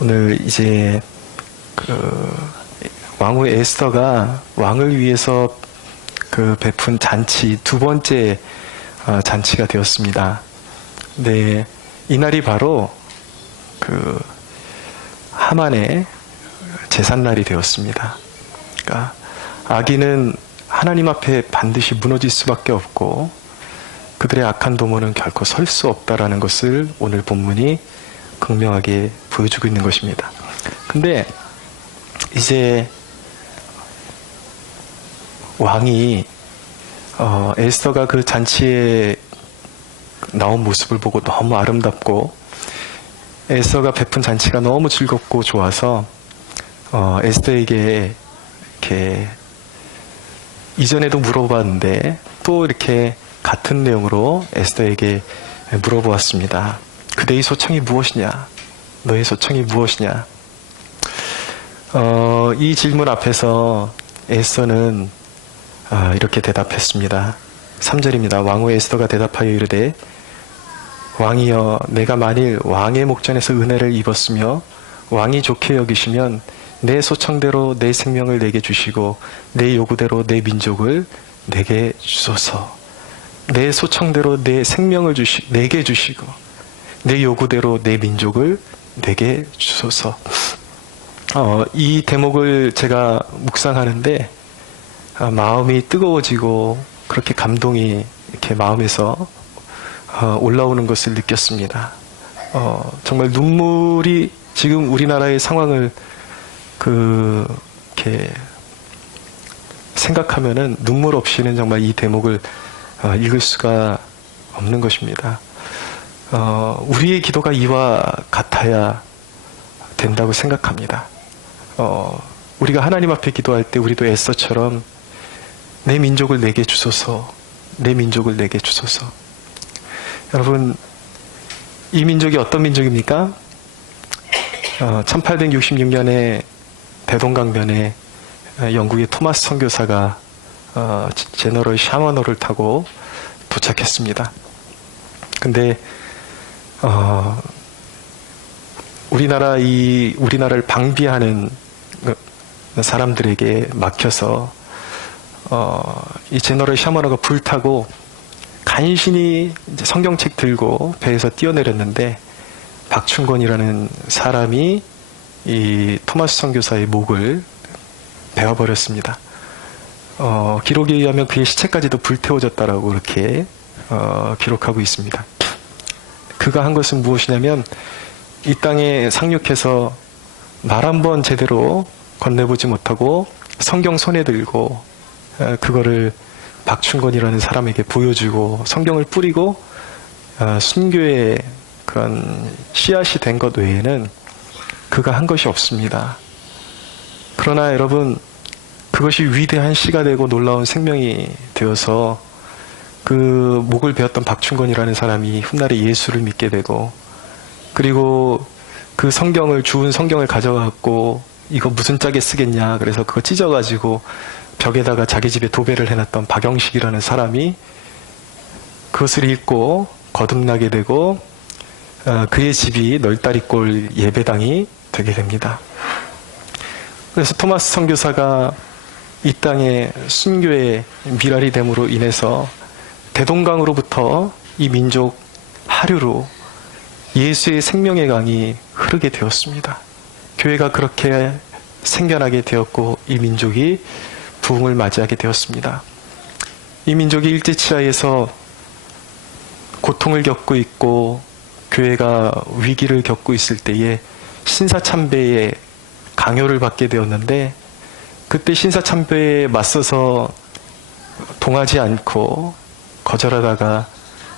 오늘 이제 왕후 에스더가 왕을 위해서 베푼 잔치 두 번째 잔치가 되었습니다. 네, 이날이 바로 하만의 제삿날이 되었습니다. 그러니까 악인은 하나님 앞에 반드시 무너질 수밖에 없고 그들의 악한 도모는 결코 설 수 없다라는 것을 오늘 본문이 극명하게 보여주고 있는 것입니다. 근데 이제 왕이 에스더가 그 잔치에 나온 모습을 보고 너무 아름답고 에스더가 베푼 잔치가 너무 즐겁고 좋아서 에스더에게 이렇게 이전에도 물어봤는데 또 이렇게 같은 내용으로 에스더에게 물어보았습니다. 그대의 소청이 무엇이냐? 너의 소청이 무엇이냐? 이 질문 앞에서 에스더는 이렇게 대답했습니다. 3절입니다. 왕후 에스더가 대답하여 이르되 왕이여 내가 만일 왕의 목전에서 은혜를 입었으며 왕이 좋게 여기시면 내 소청대로 내 생명을 내게 주시고 내 요구대로 내 민족을 내게 주소서. 내 소청대로 내 생명을 내게 주시고 내 요구대로 내 민족을 내게 주소서. 이 대목을 제가 묵상하는데 마음이 뜨거워지고 그렇게 감동이 이렇게 마음에서 올라오는 것을 느꼈습니다. 정말 눈물이 지금 우리나라의 상황을 이렇게 생각하면은 눈물 없이는 정말 이 대목을 읽을 수가 없는 것입니다. 우리의 기도가 이와 같아야 된다고 생각합니다. 우리가 하나님 앞에 기도할 때 우리도 에스더처럼 내 민족을 내게 주소서, 내 민족을 내게 주소서. 여러분, 이 민족이 어떤 민족입니까? 1866년에 대동강변에 영국의 토마스 선교사가 제너럴 샤머너를 타고 도착했습니다. 근데 우리나라를 방비하는 사람들에게 막혀서 이 제너럴 샤머너가 불타고 간신히 이제 성경책 들고 배에서 뛰어내렸는데 박충권이라는 사람이 이 토마스 선교사의 목을 베어버렸습니다. 기록에 의하면 그의 시체까지도 불태워졌다라고 그렇게 기록하고 있습니다. 그가 한 것은 무엇이냐면 이 땅에 상륙해서 말 한 번 제대로 건네보지 못하고 성경 손에 들고 그거를 박충권이라는 사람에게 보여주고 성경을 뿌리고 순교의 그런 씨앗이 된 것 외에는 그가 한 것이 없습니다. 그러나 여러분, 그것이 위대한 씨가 되고 놀라운 생명이 되어서 그 목을 베었던 박충권이라는 사람이 훗날에 예수를 믿게 되고, 그리고 그 주운 성경을 가져가고 이거 무슨 짝에 쓰겠냐 그래서 그거 찢어가지고 벽에다가 자기 집에 도배를 해놨던 박영식이라는 사람이 그것을 읽고 거듭나게 되고 그의 집이 널다리꼴 예배당이 되게 됩니다. 그래서 토마스 선교사가 이 땅에 순교의 미랄이 됨으로 인해서 대동강으로부터 이 민족 하류로 예수의 생명의 강이 흐르게 되었습니다. 교회가 그렇게 생겨나게 되었고 이 민족이 부흥을 맞이하게 되었습니다. 이 민족이 일제치하에서 고통을 겪고 있고 교회가 위기를 겪고 있을 때에 신사참배의 강요를 받게 되었는데, 그때 신사참배에 맞서서 동하지 않고 거절하다가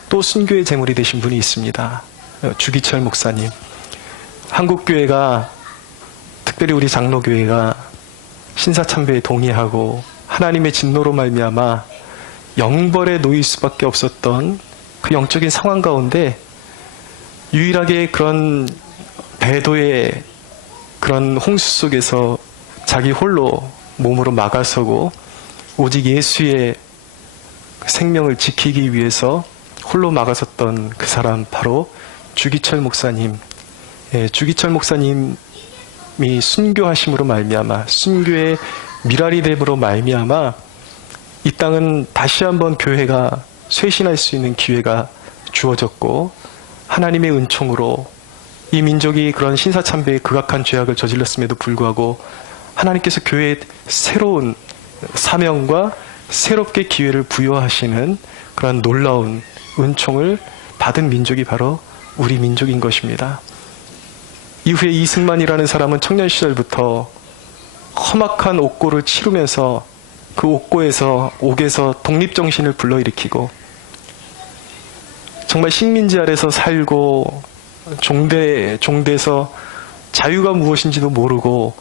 또 순교의 제물이 되신 분이 있습니다. 주기철 목사님. 한국교회가, 특별히 우리 장로교회가 신사참배에 동의하고 하나님의 진노로 말미암아 영벌에 놓일 수밖에 없었던 그 영적인 상황 가운데 유일하게 그런 배도의 그런 홍수 속에서 자기 홀로 몸으로 막아서고 오직 예수의 생명을 지키기 위해서 홀로 막아섰던 그 사람 바로 주기철 목사님 주기철 목사님이 순교하심으로 말미암아, 순교의 미랄이 됨으로 말미암아 이 땅은 다시 한번 교회가 쇄신할 수 있는 기회가 주어졌고, 하나님의 은총으로 이 민족이 그런 신사참배의 극악한 죄악을 저질렀음에도 불구하고 하나님께서 교회에 새로운 사명과 새롭게 기회를 부여하시는 그런 놀라운 은총을 받은 민족이 바로 우리 민족인 것입니다. 이후에 이승만이라는 사람은 청년 시절부터 험악한 옥고를 치르면서 그 옥에서 독립정신을 불러일으키고, 정말 식민지 아래서 살고 종대에서 자유가 무엇인지도 모르고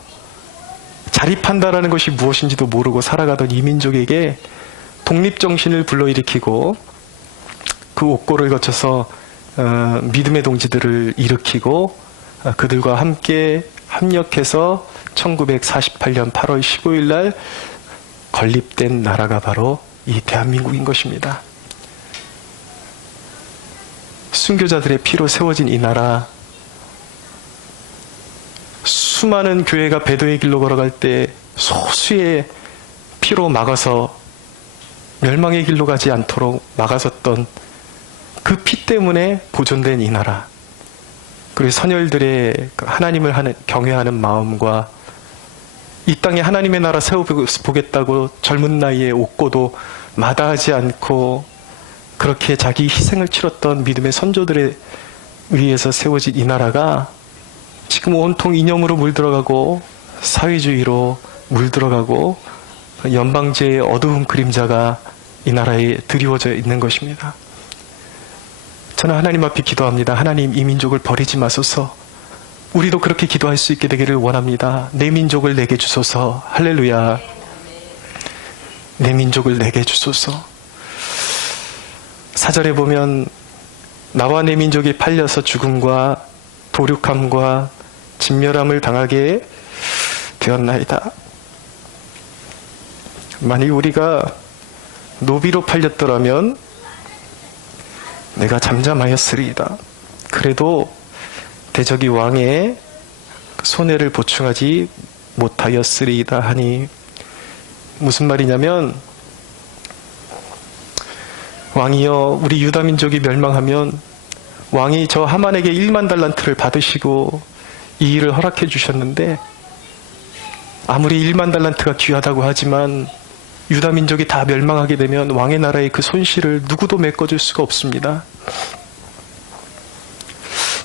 자립한다라는 것이 무엇인지도 모르고 살아가던 이 민족에게 독립정신을 불러일으키고 그 옥고를 거쳐서 믿음의 동지들을 일으키고 그들과 함께 합력해서 1948년 8월 15일 날 건립된 나라가 바로 이 대한민국인 것입니다. 순교자들의 피로 세워진 이 나라, 수많은 교회가 배도의 길로 걸어갈 때 소수의 피로 막아서 멸망의 길로 가지 않도록 막아섰던 그 피 때문에 보존된 이 나라, 그리고 선열들의 하나님을 경외하는 마음과 이 땅에 하나님의 나라 세워보겠다고 젊은 나이에 옥고도 마다하지 않고 그렇게 자기 희생을 치렀던 믿음의 선조들에 의해서 세워진 이 나라가 지금 온통 이념으로 물들어가고 사회주의로 물들어가고 연방제의 어두운 그림자가 이 나라에 드리워져 있는 것입니다. 저는 하나님 앞에 기도합니다. 하나님, 이 민족을 버리지 마소서. 우리도 그렇게 기도할 수 있게 되기를 원합니다. 내 민족을 내게 주소서. 할렐루야. 내 민족을 내게 주소서. 사절에 보면 나와 내 민족이 팔려서 죽음과 도륙함과 진멸함을 당하게 되었나이다. 만일 우리가 노비로 팔렸더라면 내가 잠잠하였으리이다. 그래도 대적이 왕의 손해를 보충하지 못하였으리이다 하니, 무슨 말이냐면, 왕이여, 우리 유다 민족이 멸망하면 왕이 저 하만에게 1만 달란트를 받으시고 이 일을 허락해 주셨는데, 아무리 1만 달란트가 귀하다고 하지만 유다 민족이 다 멸망하게 되면 왕의 나라의 그 손실을 누구도 메꿔줄 수가 없습니다.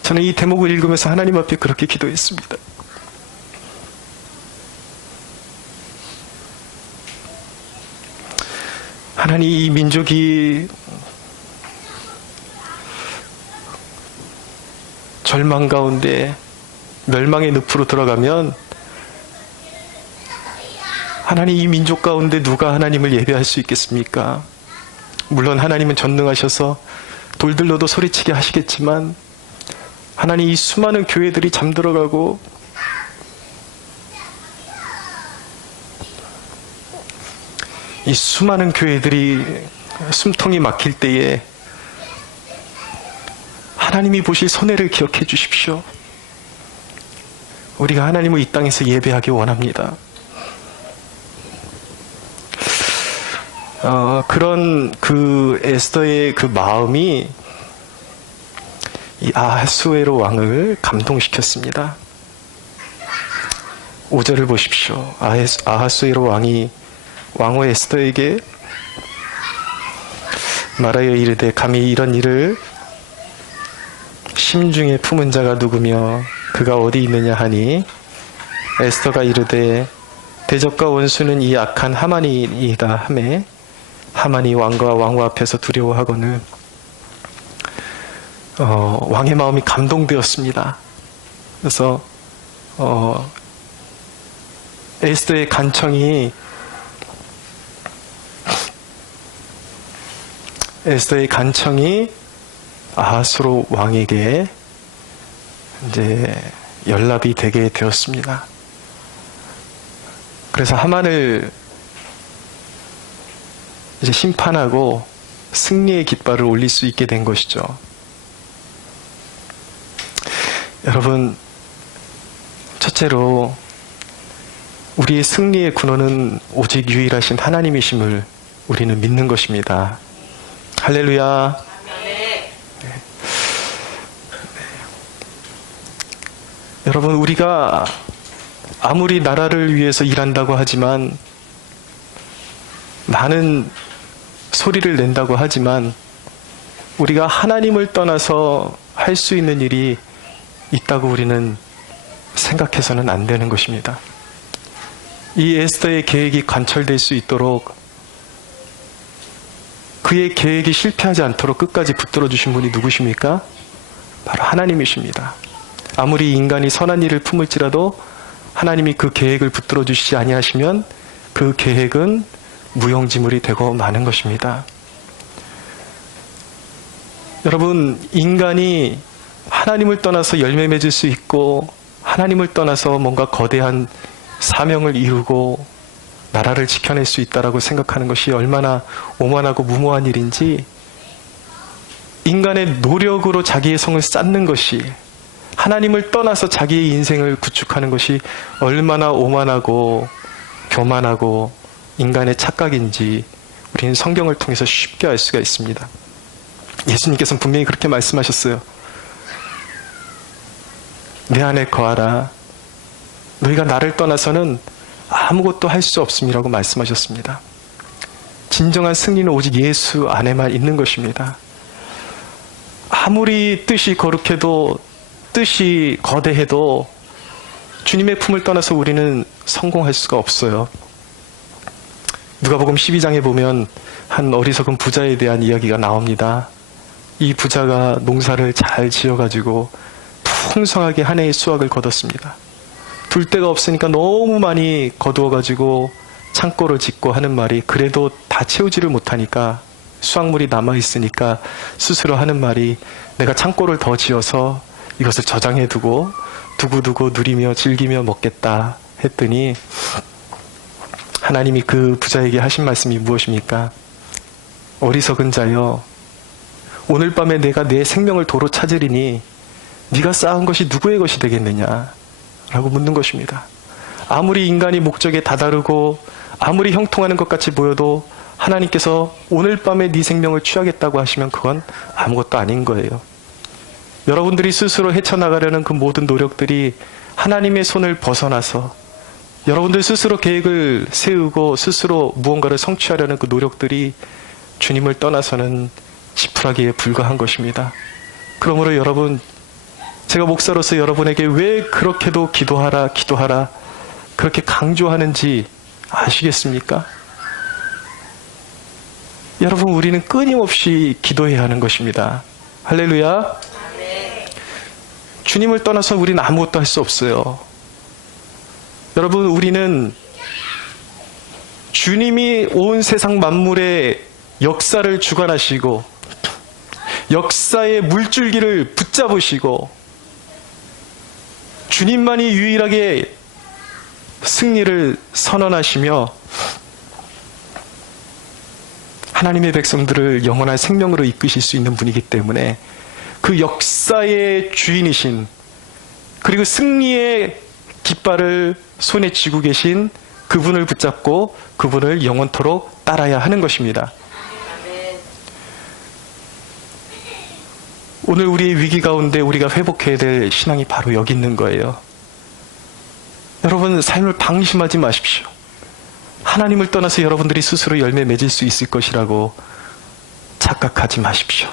저는 이 대목을 읽으면서 하나님 앞에 그렇게 기도했습니다. 하나님, 이 민족이 절망 가운데 멸망의 늪으로 들어가면 하나님, 이 민족 가운데 누가 하나님을 예배할 수 있겠습니까? 물론 하나님은 전능하셔서 돌들로도 소리치게 하시겠지만, 하나님, 이 수많은 교회들이 잠들어가고 이 수많은 교회들이 숨통이 막힐 때에 하나님이 보실 손해를 기억해 주십시오. 우리가 하나님을 이 땅에서 예배하기 원합니다. 그런 그 에스더의 그 마음이 이 아하수에로 왕을 감동시켰습니다. 5절을 보십시오. 아하수에로 왕이 왕후 에스더에게 말하여 이르되, 감히 이런 일을 심중에 품은 자가 누구며 그가 어디 있느냐 하니, 에스더가 이르되, 대적과 원수는 이 악한 하만이이다 하매, 하만이 왕과 왕후 앞에서 두려워하거늘. 왕의 마음이 감동되었습니다. 그래서 에스더의 간청이 아하수로 왕에게 이제 연락이 되게 되었습니다. 그래서 하만을 이제 심판하고 승리의 깃발을 올릴 수 있게 된 것이죠. 여러분, 첫째로 우리의 승리의 근원은 오직 유일하신 하나님이심을 우리는 믿는 것입니다. 할렐루야. 네. 여러분, 우리가 아무리 나라를 위해서 일한다고 하지만, 많은 소리를 낸다고 하지만, 우리가 하나님을 떠나서 할 수 있는 일이 있다고 우리는 생각해서는 안 되는 것입니다. 이 에스더의 계획이 관철될 수 있도록, 그의 계획이 실패하지 않도록 끝까지 붙들어 주신 분이 누구십니까? 바로 하나님이십니다. 아무리 인간이 선한 일을 품을지라도 하나님이 그 계획을 붙들어 주시지 아니하시면 그 계획은 무용지물이 되고 마는 것입니다. 여러분, 인간이 하나님을 떠나서 열매 맺을 수 있고, 하나님을 떠나서 뭔가 거대한 사명을 이루고 나라를 지켜낼 수 있다라고 생각하는 것이 얼마나 오만하고 무모한 일인지, 인간의 노력으로 자기의 성을 쌓는 것이, 하나님을 떠나서 자기의 인생을 구축하는 것이 얼마나 오만하고 교만하고 인간의 착각인지 우리는 성경을 통해서 쉽게 알 수가 있습니다. 예수님께서는 분명히 그렇게 말씀하셨어요. 내 안에 거하라. 너희가 나를 떠나서는 아무것도 할 수 없음이라고 말씀하셨습니다. 진정한 승리는 오직 예수 안에만 있는 것입니다. 아무리 뜻이 거룩해도, 뜻이 거대해도 주님의 품을 떠나서 우리는 성공할 수가 없어요. 누가복음 12장에 보면 한 어리석은 부자에 대한 이야기가 나옵니다. 이 부자가 농사를 잘 지어가지고 풍성하게 한 해의 수확을 거뒀습니다. 둘 데가 없으니까 너무 많이 거두어가지고 창고를 짓고 하는 말이, 그래도 다 채우지를 못하니까, 수확물이 남아있으니까 스스로 하는 말이, 내가 창고를 더 지어서 이것을 저장해두고 두고두고 누리며 즐기며 먹겠다 했더니, 하나님이 그 부자에게 하신 말씀이 무엇입니까? 어리석은 자여, 오늘 밤에 내가 내 생명을 도로 찾으리니 네가 쌓은 것이 누구의 것이 되겠느냐? 라고 묻는 것입니다. 아무리 인간이 목적에 다다르고 아무리 형통하는 것 같이 보여도 하나님께서 오늘 밤에 네 생명을 취하겠다고 하시면 그건 아무것도 아닌 거예요. 여러분들이 스스로 헤쳐나가려는 그 모든 노력들이 하나님의 손을 벗어나서, 여러분들 스스로 계획을 세우고 스스로 무언가를 성취하려는 그 노력들이 주님을 떠나서는 지푸라기에 불과한 것입니다. 그러므로 여러분, 제가 목사로서 여러분에게 왜 그렇게도 기도하라 그렇게 강조하는지 아시겠습니까? 여러분, 우리는 끊임없이 기도해야 하는 것입니다. 할렐루야. 주님을 떠나서 우리는 아무것도 할 수 없어요. 여러분, 우리는 주님이 온 세상 만물의 역사를 주관하시고 역사의 물줄기를 붙잡으시고 주님만이 유일하게 승리를 선언하시며 하나님의 백성들을 영원한 생명으로 이끄실 수 있는 분이기 때문에, 그 역사의 주인이신, 그리고 승리의 깃발을 손에 쥐고 계신 그분을 붙잡고 그분을 영원토록 따라야 하는 것입니다. 오늘 우리의 위기 가운데 우리가 회복해야 될 신앙이 바로 여기 있는 거예요. 여러분, 삶을 방심하지 마십시오. 하나님을 떠나서 여러분들이 스스로 열매 맺을 수 있을 것이라고 착각하지 마십시오.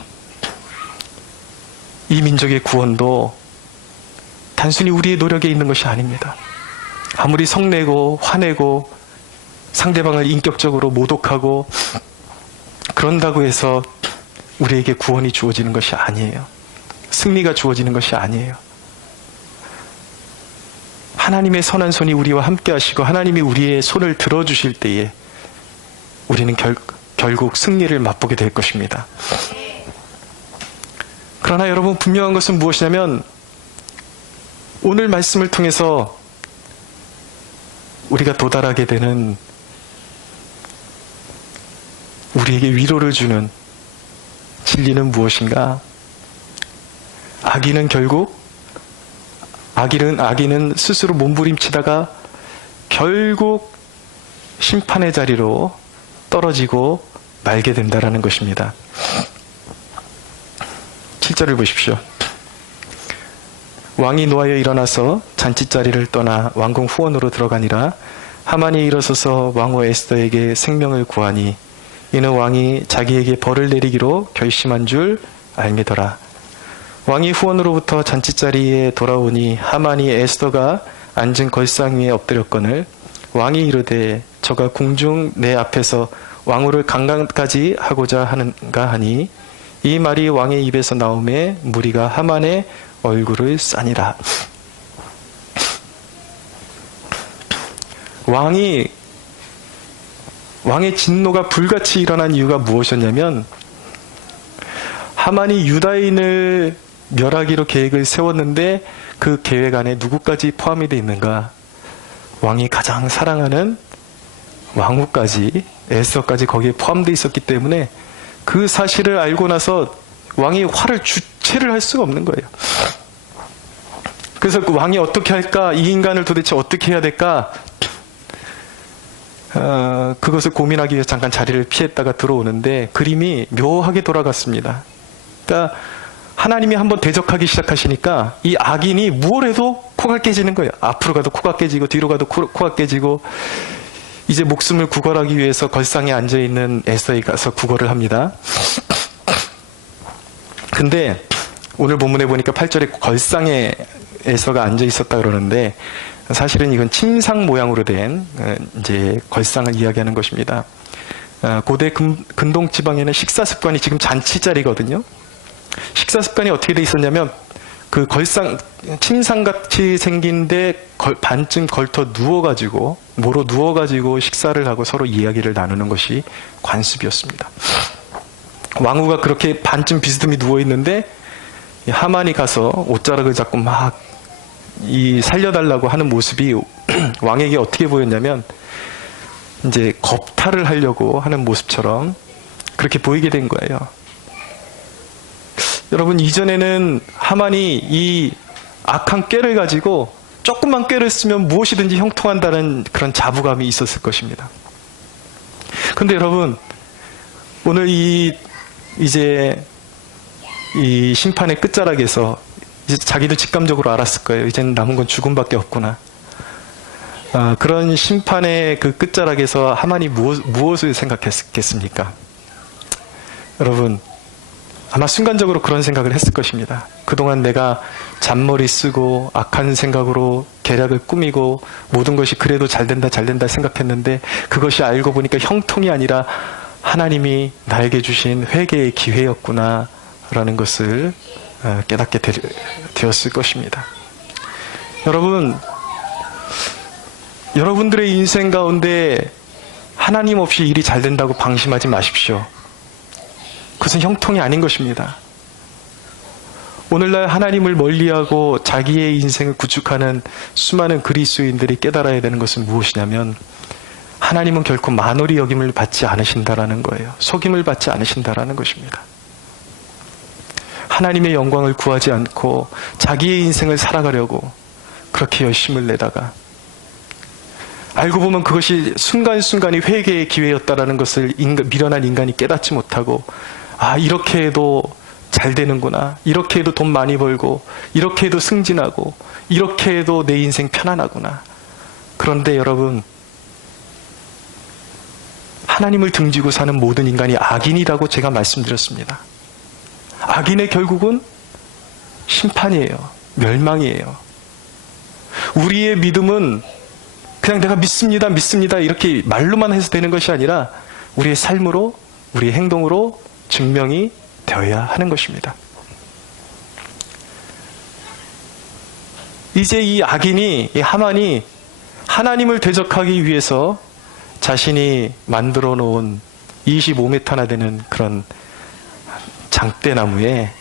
이 민족의 구원도 단순히 우리의 노력에 있는 것이 아닙니다. 아무리 성내고 화내고 상대방을 인격적으로 모독하고 그런다고 해서 우리에게 구원이 주어지는 것이 아니에요. 승리가 주어지는 것이 아니에요. 하나님의 선한 손이 우리와 함께 하시고 하나님이 우리의 손을 들어주실 때에 우리는 결국 승리를 맛보게 될 것입니다. 그러나 여러분, 분명한 것은 무엇이냐면, 오늘 말씀을 통해서 우리가 도달하게 되는, 우리에게 위로를 주는 진리는 무엇인가? 악인은 결국 악인은 스스로 몸부림치다가 결국 심판의 자리로 떨어지고 말게 된다라는 것입니다. 7절을 보십시오. 왕이 노하여 일어나서 잔치자리를 떠나 왕궁 후원으로 들어가니라. 하만이 일어서서 왕후 에스더에게 생명을 구하니 이는 왕이 자기에게 벌을 내리기로 결심한 줄 알미더라. 왕이 후원으로부터 잔치자리에 돌아오니 하만이 에스더가 앉은 걸상 위에 엎드렸거늘 왕이 이르되 저가 궁중 내 앞에서 왕후를 강간까지 하고자 하는가 하니 이 말이 왕의 입에서 나오매 무리가 하만의 얼굴을 싸니라. 왕의 진노가 불같이 일어난 이유가 무엇이었냐면 하만이 유다인을 멸하기로 계획을 세웠는데 그 계획 안에 누구까지 포함이 되어 있는가? 왕이 가장 사랑하는 왕후까지, 에스더까지 거기에 포함되어 있었기 때문에 그 사실을 알고 나서 왕이 화를 주체를 할 수가 없는 거예요. 그래서 그 왕이 어떻게 할까? 이 인간을 도대체 어떻게 해야 될까? 그것을 고민하기 위해서 잠깐 자리를 피했다가 들어오는데 그림이 묘하게 돌아갔습니다. 그러니까 하나님이 한번 대적하기 시작하시니까 이 악인이 뭘 해도 코가 깨지는 거예요. 앞으로 가도 코가 깨지고 뒤로 가도 코가 깨지고 이제 목숨을 구걸하기 위해서 걸상에 앉아있는 에스더에 가서 구걸을 합니다. 근데 오늘 본문에 보니까 8절에 걸상에 에서가 앉아 있었다 그러는데 사실은 이건 침상 모양으로 된 이제 걸상을 이야기하는 것입니다. 고대 근동 지방에는 식사 습관이 지금 잔치 자리거든요. 식사 습관이 어떻게 돼 있었냐면 그 걸상 침상같이 생긴데 반쯤 걸터 누워가지고 모로 누워가지고 식사를 하고 서로 이야기를 나누는 것이 관습이었습니다. 왕후가 그렇게 반쯤 비스듬히 누워 있는데 하만이 가서 옷자락을 잡고 막 살려달라고 하는 모습이 왕에게 어떻게 보였냐면 이제 겁탈을 하려고 하는 모습처럼 그렇게 보이게 된 거예요. 여러분, 이전에는 하만이 이 악한 꾀를 가지고 조금만 꾀를 쓰면 무엇이든지 형통한다는 그런 자부감이 있었을 것입니다. 근데 여러분, 오늘 이제 이 심판의 끝자락에서 이제 자기도 직감적으로 알았을 거예요. 이제는 남은 건 죽음밖에 없구나. 그런 심판의 그 끝자락에서 하만이 무엇을 생각했겠습니까? 여러분, 아마 순간적으로 그런 생각을 했을 것입니다. 그동안 내가 잔머리 쓰고 악한 생각으로 계략을 꾸미고 모든 것이 그래도 잘된다 생각했는데 그것이 알고 보니까 형통이 아니라 하나님이 나에게 주신 회개의 기회였구나 라는 것을 깨닫게 되었을 것입니다. 여러분들의 인생 가운데 하나님 없이 일이 잘 된다고 방심하지 마십시오. 그것은 형통이 아닌 것입니다. 오늘날 하나님을 멀리하고 자기의 인생을 구축하는 수많은 그리스도인들이 깨달아야 되는 것은 무엇이냐면 하나님은 결코 만홀히 여김을 받지 않으신다라는 거예요. 속임을 받지 않으신다라는 것입니다. 하나님의 영광을 구하지 않고 자기의 인생을 살아가려고 그렇게 열심을 내다가 알고 보면 그것이 순간순간이 회개의 기회였다라는 것을 미련한 인간이 깨닫지 못하고 이렇게 해도 잘 되는구나. 이렇게 해도 돈 많이 벌고 이렇게 해도 승진하고 이렇게 해도 내 인생 편안하구나. 그런데 여러분, 하나님을 등지고 사는 모든 인간이 악인이라고 제가 말씀드렸습니다. 악인의 결국은 심판이에요. 멸망이에요. 우리의 믿음은 그냥 내가 믿습니다 이렇게 말로만 해서 되는 것이 아니라 우리의 삶으로, 우리의 행동으로 증명이 되어야 하는 것입니다. 이제 이 악인이, 이 하만이 하나님을 대적하기 위해서 자신이 만들어 놓은 25m나 되는 그런 장대나무에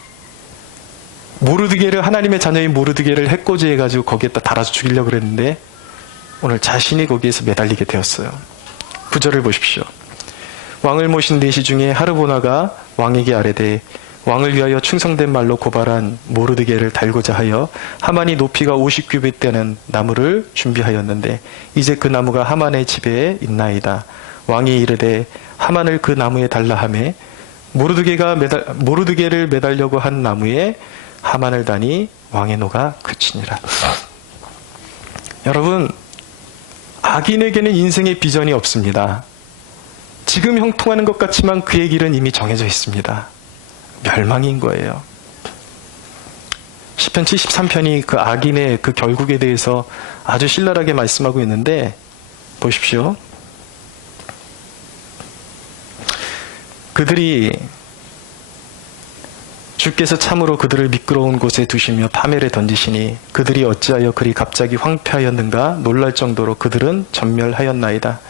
하나님의 자녀인 모르드게를 해코지해가지고 거기에다 달아서 죽이려고 그랬는데 오늘 자신이 거기에서 매달리게 되었어요. 9절을 보십시오. 왕을 모신 내시 중에 하르보나가 왕에게 아뢰되 왕을 위하여 충성된 말로 고발한 모르드게를 달고자 하여 하만이 높이가 50규빗 되는 나무를 준비하였는데 이제 그 나무가 하만의 집에 있나이다. 왕이 이르되 하만을 그 나무에 달라 하매 모르드게를 매달려고 한 나무에 하만을 다니 왕의 노가 그치니라. 여러분, 악인에게는 인생의 비전이 없습니다. 지금 형통하는 것 같지만 그의 길은 이미 정해져 있습니다. 멸망인 거예요. 시편 73편이 그 악인의 그 결국에 대해서 아주 신랄하게 말씀하고 있는데 보십시오. 그들이 주께서 참으로 그들을 미끄러운 곳에 두시며 파멸에 던지시니 그들이 어찌하여 그리 갑자기 황폐하였는가 놀랄 정도로 그들은 전멸하였나이다.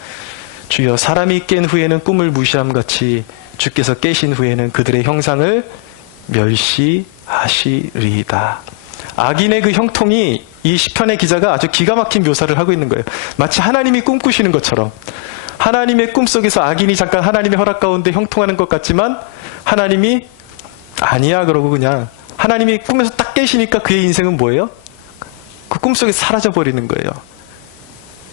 주여, 사람이 깬 후에는 꿈을 무시함같이 주께서 깨신 후에는 그들의 형상을 멸시하시리이다. 악인의 그 형통이 이 시편의 기자가 아주 기가 막힌 묘사를 하고 있는 거예요. 마치 하나님이 꿈꾸시는 것처럼 하나님의 꿈속에서 악인이 잠깐 하나님의 허락 가운데 형통하는 것 같지만 하나님이 아니야 그러고 그냥 하나님이 꿈에서 딱 깨시니까 그의 인생은 뭐예요? 그 꿈속에 사라져버리는 거예요.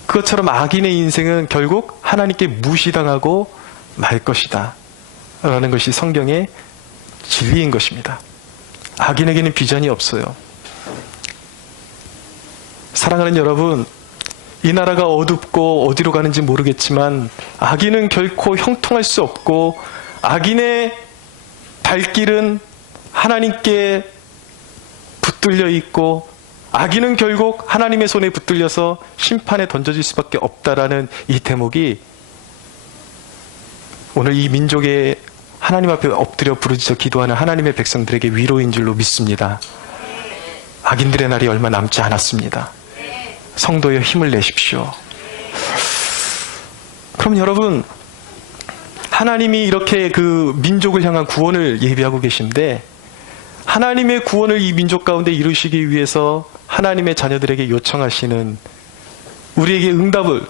그것처럼 악인의 인생은 결국 하나님께 무시당하고 말 것이다 라는 것이 성경의 진리인 것입니다. 악인에게는 비전이 없어요. 사랑하는 여러분, 이 나라가 어둡고 어디로 가는지 모르겠지만 악인은 결코 형통할 수 없고 악인의 발길은 하나님께 붙들려 있고 악인은 결국 하나님의 손에 붙들려서 심판에 던져질 수밖에 없다라는 이 대목이 오늘 이 민족의 하나님 앞에 엎드려 부르짖어 기도하는 하나님의 백성들에게 위로인 줄로 믿습니다. 악인들의 날이 얼마 남지 않았습니다. 성도여, 힘을 내십시오. 그럼 여러분, 하나님이 이렇게 그 민족을 향한 구원을 예비하고 계신데 하나님의 구원을 이 민족 가운데 이루시기 위해서 하나님의 자녀들에게 요청하시는, 우리에게 응답을,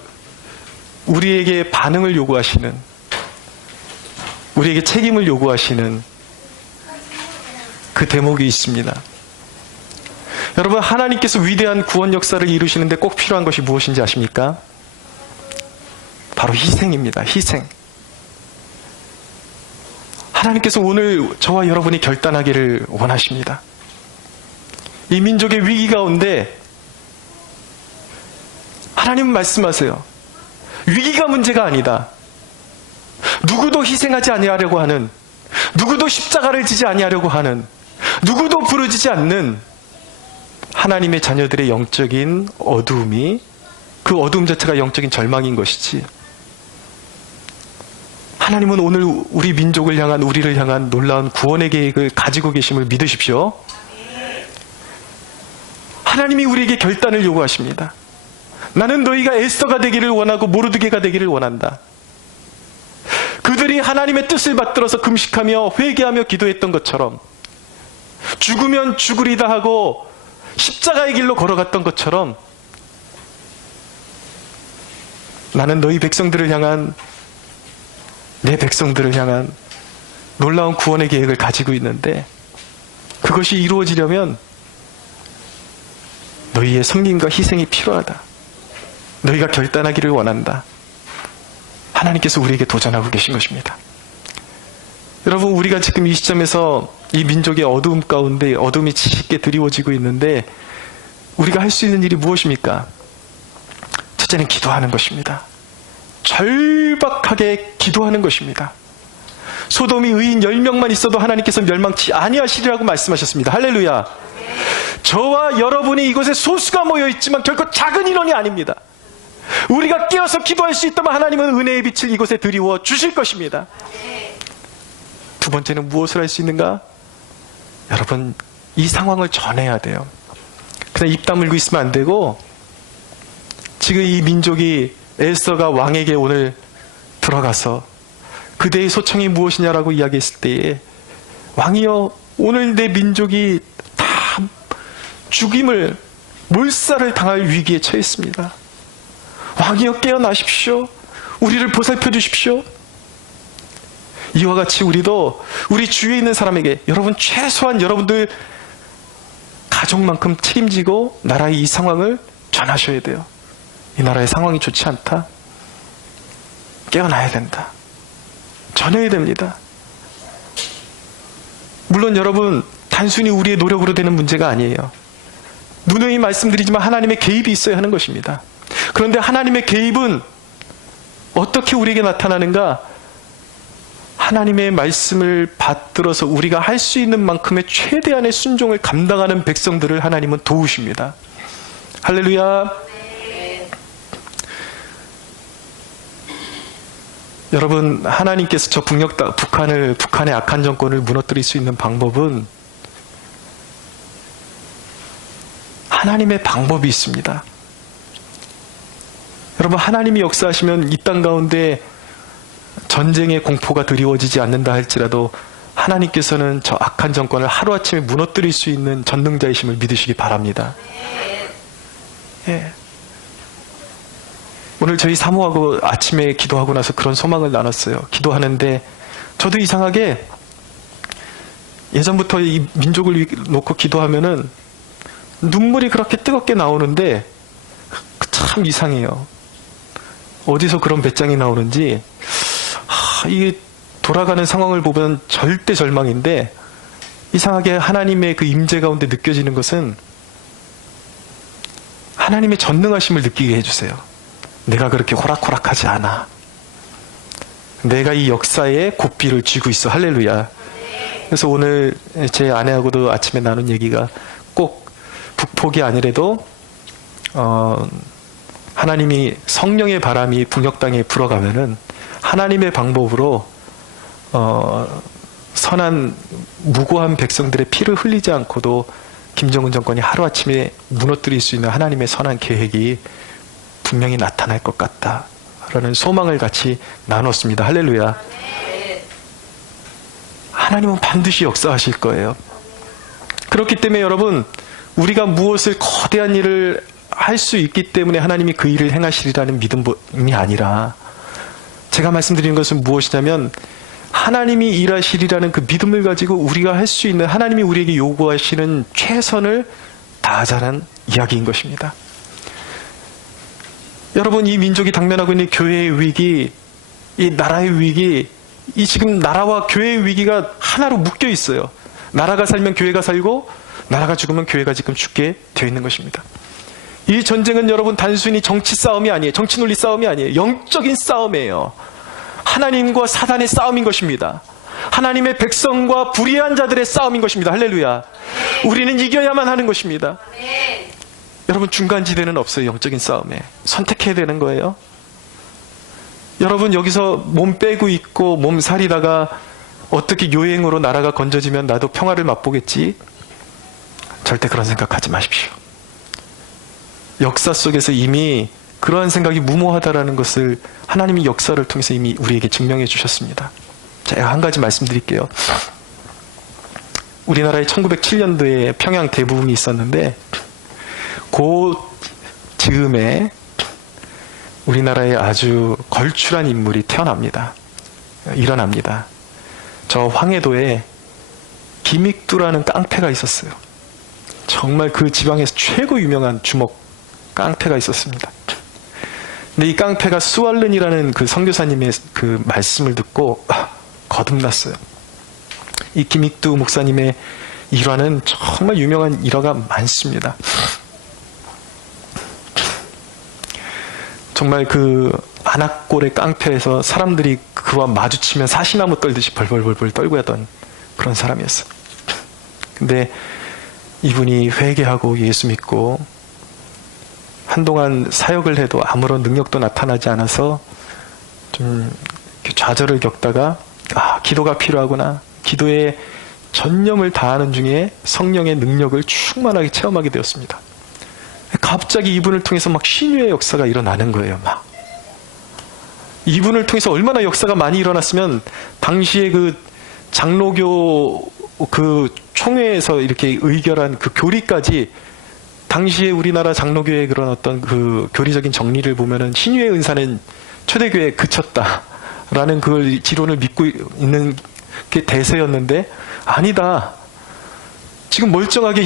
우리에게 반응을 요구하시는, 우리에게 책임을 요구하시는 그 대목이 있습니다. 여러분, 하나님께서 위대한 구원 역사를 이루시는데 꼭 필요한 것이 무엇인지 아십니까? 바로 희생입니다. 희생. 하나님께서 오늘 저와 여러분이 결단하기를 원하십니다. 이 민족의 위기 가운데 하나님은 말씀하세요. 위기가 문제가 아니다. 누구도 희생하지 아니하려고 하는, 누구도 십자가를 지지 아니하려고 하는, 누구도 부르짖지 않는 하나님의 자녀들의 영적인 어두움이, 그 어두움 자체가 영적인 절망인 것이지, 하나님은 오늘 우리 민족을 향한, 우리를 향한 놀라운 구원의 계획을 가지고 계심을 믿으십시오. 하나님이 우리에게 결단을 요구하십니다. 나는 너희가 에스더가 되기를 원하고 모르드게가 되기를 원한다. 그들이 하나님의 뜻을 받들어서 금식하며 회개하며 기도했던 것처럼, 죽으면 죽으리다 하고 십자가의 길로 걸어갔던 것처럼, 나는 너희 백성들을 향한, 내 백성들을 향한 놀라운 구원의 계획을 가지고 있는데 그것이 이루어지려면 너희의 섬김과 희생이 필요하다. 너희가 결단하기를 원한다. 하나님께서 우리에게 도전하고 계신 것입니다. 여러분, 우리가 지금 이 시점에서 이 민족의 어두움 가운데 어둠이 짙게 드리워지고 있는데 우리가 할 수 있는 일이 무엇입니까? 첫째는 기도하는 것입니다. 절박하게 기도하는 것입니다. 소돔이 의인 10명만 있어도 하나님께서 멸망치 아니하시리라고 말씀하셨습니다. 할렐루야. 저와 여러분이 이곳에 소수가 모여있지만 결코 작은 인원이 아닙니다. 우리가 깨어서 기도할 수 있다면 하나님은 은혜의 빛을 이곳에 드리워 주실 것입니다. 두 번째는 무엇을 할 수 있는가? 여러분, 이 상황을 전해야 돼요. 그냥 입 다물고 있으면 안 되고, 지금 이 민족이 에스더가 왕에게 오늘 들어가서 그대의 소청이 무엇이냐라고 이야기했을 때에, 왕이여, 오늘 내 민족이 다 죽임을, 몰살을 당할 위기에 처했습니다. 왕이여, 깨어나십시오. 우리를 보살펴 주십시오. 이와 같이 우리도 우리 주위에 있는 사람에게 여러분 최소한 여러분들 가족만큼 책임지고 나라의 이 상황을 전하셔야 돼요. 이 나라의 상황이 좋지 않다. 깨어나야 된다. 전해야 됩니다. 물론 여러분 단순히 우리의 노력으로 되는 문제가 아니에요. 누누이 말씀드리지만 하나님의 개입이 있어야 하는 것입니다. 그런데 하나님의 개입은 어떻게 우리에게 나타나는가? 하나님의 말씀을 받들어서 우리가 할 수 있는 만큼의 최대한의 순종을 감당하는 백성들을 하나님은 도우십니다. 할렐루야. 여러분, 하나님께서 저 북한의 악한 정권을 무너뜨릴 수 있는 방법은 하나님의 방법이 있습니다. 여러분, 하나님이 역사하시면 이 땅 가운데 전쟁의 공포가 드리워지지 않는다 할지라도 하나님께서는 저 악한 정권을 하루아침에 무너뜨릴 수 있는 전능자이심을 믿으시기 바랍니다. 예. 오늘 저희 사모하고 아침에 기도하고 나서 그런 소망을 나눴어요. 기도하는데 저도 이상하게 예전부터 이 민족을 놓고 기도하면은 눈물이 그렇게 뜨겁게 나오는데 참 이상해요. 어디서 그런 배짱이 나오는지 이게 돌아가는 상황을 보면 절대 절망인데 이상하게 하나님의 그 임재 가운데 느껴지는 것은 하나님의 전능하심을 느끼게 해주세요. 내가 그렇게 호락호락하지 않아. 내가 이 역사에 고삐를 쥐고 있어. 할렐루야. 그래서 오늘 제 아내하고도 아침에 나눈 얘기가 꼭 북폭이 아니래도 하나님이 성령의 바람이 북녘 땅에 불어가면은 하나님의 방법으로 선한 무고한 백성들의 피를 흘리지 않고도 김정은 정권이 하루아침에 무너뜨릴 수 있는 하나님의 선한 계획이 분명히 나타날 것 같다라는 소망을 같이 나눴습니다. 할렐루야. 하나님은 반드시 역사하실 거예요. 그렇기 때문에 여러분, 우리가 무엇을 거대한 일을 할 수 있기 때문에 하나님이 그 일을 행하시리라는 믿음이 아니라 제가 말씀드리는 것은 무엇이냐면 하나님이 일하시리라는 그 믿음을 가지고 우리가 할 수 있는 하나님이 우리에게 요구하시는 최선을 다하자는 이야기인 것입니다. 여러분, 이 민족이 당면하고 있는 교회의 위기, 이 나라의 위기, 이 지금 나라와 교회의 위기가 하나로 묶여 있어요. 나라가 살면 교회가 살고 나라가 죽으면 교회가 지금 죽게 되어 있는 것입니다. 이 전쟁은 여러분 단순히 정치 싸움이 아니에요. 정치 논리 싸움이 아니에요. 영적인 싸움이에요. 하나님과 사단의 싸움인 것입니다. 하나님의 백성과 불의한 자들의 싸움인 것입니다. 할렐루야. 우리는 이겨야만 하는 것입니다. 여러분, 중간지대는 없어요. 영적인 싸움에. 선택해야 되는 거예요. 여러분, 여기서 몸 빼고 있고 몸 살이다가 어떻게 요행으로 나라가 건져지면 나도 평화를 맛보겠지? 절대 그런 생각하지 마십시오. 역사 속에서 이미 그러한 생각이 무모하다라는 것을 하나님이 역사를 통해서 이미 우리에게 증명해 주셨습니다. 제가 한 가지 말씀드릴게요. 우리나라에 1907년도에 평양 대부흥이 있었는데 그 즈음에 우리나라에 아주 걸출한 인물이 일어납니다. 저 황해도에 김익두라는 깡패가 있었어요. 정말 그 지방에서 최고 유명한 주먹 깡패가 있었습니다. 근데 이 깡패가 수알른이라는 그 선교사님의 그 말씀을 듣고 거듭났어요. 이 김익두 목사님의 일화는 정말 유명한 일화가 많습니다. 정말 그 안악골의 깡패에서 사람들이 그와 마주치면 사시나무 떨듯이 벌벌벌벌 떨고 하던 그런 사람이었어요. 근데 이분이 회개하고 예수 믿고 한동안 사역을 해도 아무런 능력도 나타나지 않아서 좀 좌절을 겪다가 기도가 필요하구나. 기도에 전념을 다하는 중에 성령의 능력을 충만하게 체험하게 되었습니다. 갑자기 이분을 통해서 막 신유의 역사가 일어나는 거예요. 막 이분을 통해서 얼마나 역사가 많이 일어났으면 당시에 그 장로교 그 총회에서 이렇게 의결한 그 교리까지 당시에 우리나라 장로교의 그런 어떤 그 교리적인 정리를 보면은 신유의 은사는 초대교회에 그쳤다. 라는 그 지론을 믿고 있는 게 대세였는데, 아니다. 지금 멀쩡하게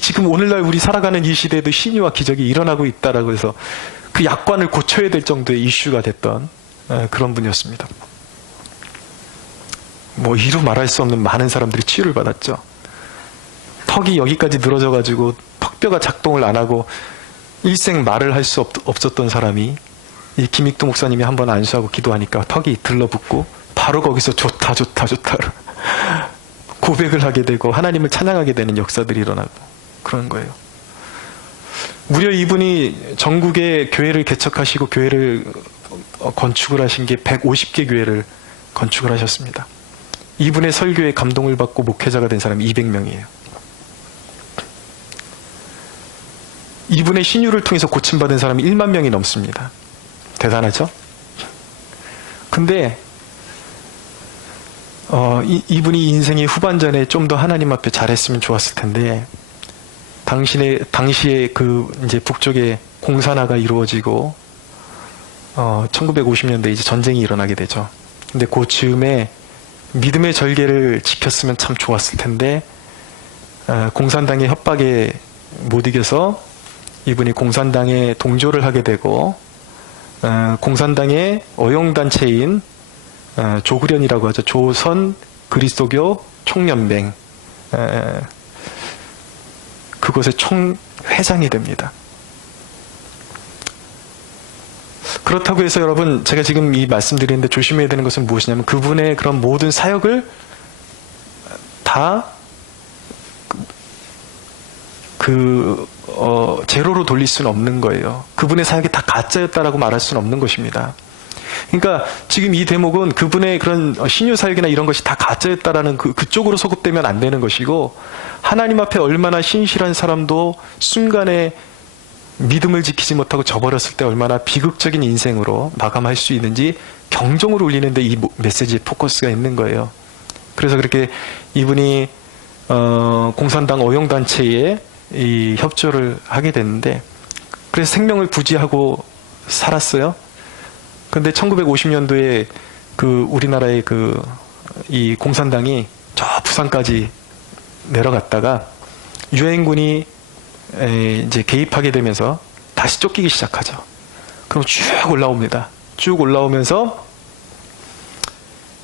지금 오늘날 우리 살아가는 이 시대에도 신의와 기적이 일어나고 있다라고 해서 그 약관을 고쳐야 될 정도의 이슈가 됐던 그런 분이었습니다. 뭐 이루 말할 수 없는 많은 사람들이 치유를 받았죠. 턱이 여기까지 늘어져가지고 턱뼈가 작동을 안 하고 일생 말을 할 수 없었던 사람이 이 김익두 목사님이 한번 안수하고 기도하니까 턱이 들러붙고 바로 거기서 좋다 고백을 하게 되고 하나님을 찬양하게 되는 역사들이 일어나고 그런 거예요. 무려 이분이 전국에 교회를 개척하시고 교회를 건축을 하신 게 150개 교회를 건축을 하셨습니다. 이분의 설교에 감동을 받고 목회자가 된 사람이 200명이에요. 이분의 신유를 통해서 고침받은 사람이 1만 명이 넘습니다. 대단하죠? 근데 이분이 인생의 후반전에 좀 더 하나님 앞에 잘했으면 좋았을 텐데, 당시에 그 이제 북쪽에 공산화가 이루어지고 1950년대 이제 전쟁이 일어나게 되죠. 근데 그 즈음에 믿음의 절개를 지켰으면 참 좋았을 텐데, 공산당의 협박에 못 이겨서 이분이 공산당에 동조를 하게 되고, 공산당의 어용단체인 조그련이라고 하죠. 조선 그리스도교 총연맹, 그곳의 총회장이 됩니다. 그렇다고 해서 여러분, 제가 지금 이 말씀드리는데 조심해야 되는 것은 무엇이냐면, 그분의 그런 모든 사역을 다 제로로 돌릴 수는 없는 거예요. 그분의 사역이 다 가짜였다라고 말할 수는 없는 것입니다. 그러니까 지금 이 대목은 그분의 그런 신유 사역이나 이런 것이 다 가짜였다라는 그쪽으로 소급되면 안 되는 것이고, 하나님 앞에 얼마나 신실한 사람도 순간에 믿음을 지키지 못하고 저버렸을 때 얼마나 비극적인 인생으로 마감할 수 있는지 경종을 울리는데 이 메시지에 포커스가 있는 거예요. 그래서 그렇게 이분이 공산당 어용단체에 이 협조를 하게 됐는데, 그래서 생명을 부지하고 살았어요. 근데 1950년도에 우리나라의 이 공산당이 저 부산까지 내려갔다가 유엔군이 이제 개입하게 되면서 다시 쫓기기 시작하죠. 그럼 쭉 올라옵니다. 쭉 올라오면서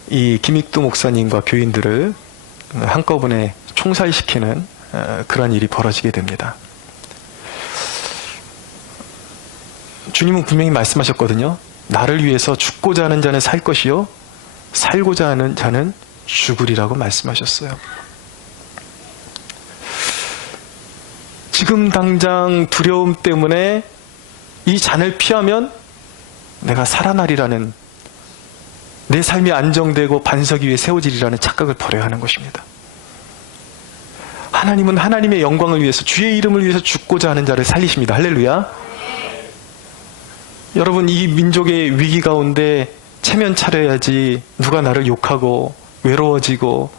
이 김익두 목사님과 교인들을 한꺼번에 총살시키는 그런 일이 벌어지게 됩니다. 주님은 분명히 말씀하셨거든요. 나를 위해서 죽고자 하는 자는 살 것이요 살고자 하는 자는 죽으리라고 말씀하셨어요. 지금 당장 두려움 때문에 이 잔을 피하면 내가 살아나리라는, 내 삶이 안정되고 반석 위에 세워지리라는 착각을 버려야 하는 것입니다. 하나님은 하나님의 영광을 위해서, 주의 이름을 위해서 죽고자 하는 자를 살리십니다. 할렐루야. 여러분, 이 민족의 위기 가운데 체면 차려야지 누가 나를 욕하고 외로워지고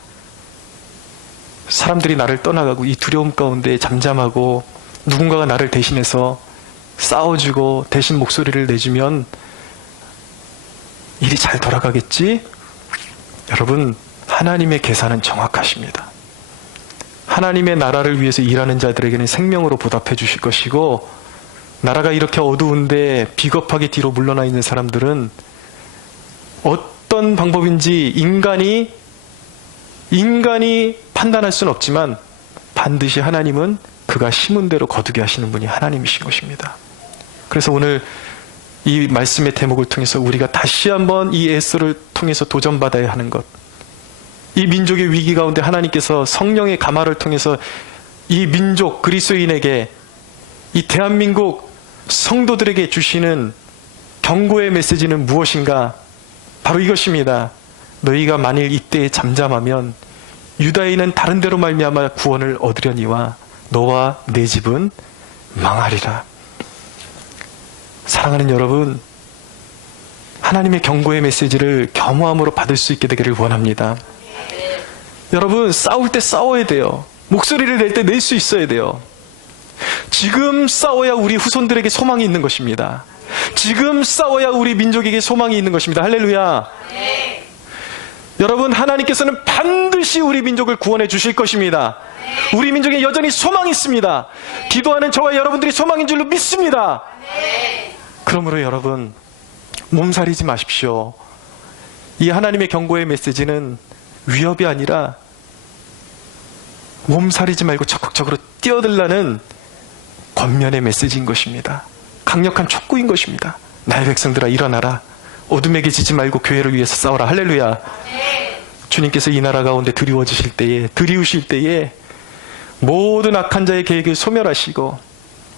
사람들이 나를 떠나가고 이 두려움 가운데 잠잠하고 누군가가 나를 대신해서 싸워주고 대신 목소리를 내주면 일이 잘 돌아가겠지? 여러분, 하나님의 계산은 정확하십니다. 하나님의 나라를 위해서 일하는 자들에게는 생명으로 보답해 주실 것이고, 나라가 이렇게 어두운데 비겁하게 뒤로 물러나 있는 사람들은 어떤 방법인지 인간이 판단할 수는 없지만 반드시 하나님은 그가 심은 대로 거두게 하시는 분이 하나님이신 것입니다. 그래서 오늘 이 말씀의 대목을 통해서 우리가 다시 한번 이 에스를 통해서 도전받아야 하는 것, 이 민족의 위기 가운데 하나님께서 성령의 감화를 통해서 이 민족 그리스도인에게, 이 대한민국 성도들에게 주시는 경고의 메시지는 무엇인가? 바로 이것입니다. 너희가 만일 이때에 잠잠하면 유다인은 다른 데로 말미암아 구원을 얻으려니와 너와 내 집은 망하리라. 사랑하는 여러분, 하나님의 경고의 메시지를 겸허함으로 받을 수 있게 되기를 원합니다. 여러분, 싸울 때 싸워야 돼요. 목소리를 낼 때 낼 수 있어야 돼요. 지금 싸워야 우리 후손들에게 소망이 있는 것입니다. 지금 싸워야 우리 민족에게 소망이 있는 것입니다. 할렐루야. 여러분, 하나님께서는 반드시 우리 민족을 구원해 주실 것입니다. 우리 민족에 여전히 소망이 있습니다. 기도하는 저와 여러분들이 소망인 줄로 믿습니다. 그러므로 여러분, 몸살이지 마십시오. 이 하나님의 경고의 메시지는 위협이 아니라 몸살이지 말고 적극적으로 뛰어들라는 권면의 메시지인 것입니다. 강력한 촉구인 것입니다. 나의 백성들아, 일어나라. 어둠에게 지지 말고 교회를 위해서 싸워라. 할렐루야. 주님께서 이 나라 가운데 드리워지실 때에, 드리우실 때에 모든 악한 자의 계획을 소멸하시고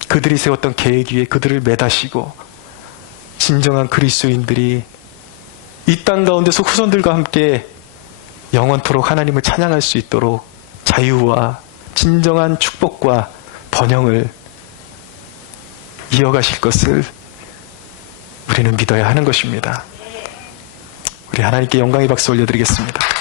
그들이 세웠던 계획 위에 그들을 매다시고 진정한 그리스도인들이 이 땅 가운데서 후손들과 함께 영원토록 하나님을 찬양할 수 있도록 자유와 진정한 축복과 번영을 이어가실 것을 우리는 믿어야 하는 것입니다. 우리 하나님께 영광의 박수 올려드리겠습니다.